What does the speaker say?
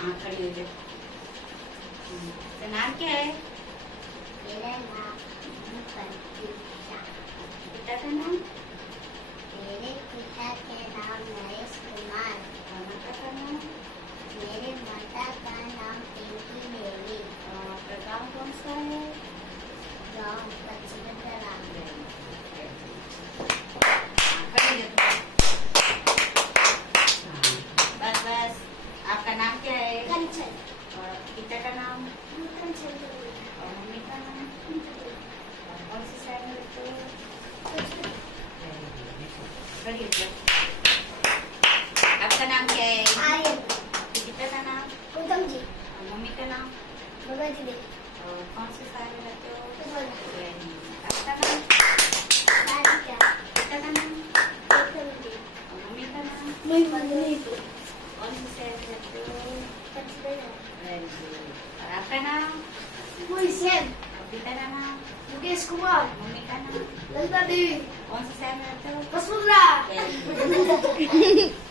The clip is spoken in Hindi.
हाँ खड़ी हो जाओ। तो नाम क्या है? मेरा नाम पंकजा। पिता का नाम? मेरे पिता के नाम नरेश कुमार। और माता का नाम? मेरे माता का नाम पिंकी देवी। और आपका गाँव कौन सा है? गाँव पचमढ़ी। खड़ी हो जाओ। हाँ, बस बस। आपका नाम क्या है? कंचन। और पिता का नाम? कंचन। और मम्मी का नाम? और कौन सी साइड में रहते हो? खड़ी हो जाओ। आपका नाम क्या है? आर्यन। पिता का नाम? गौतम जी। और मम्मी का नाम? भगवती देवी। और कौन सी साइड में रहते हो? गौतम। आपका नाम? राधिका। पिता का नाम? गौतम जी। और मम्मी का नाम? मधुनी। कौन सी साइड में रहते हो? पचमढ़ी। Very good. और आपका नाम? मुझसे और पिता का नाम? मुकेश कुमार। मम्मी का नाम? ललिता देवी। कौन सी साइड में रहते हो? वसुंधरा। Very good.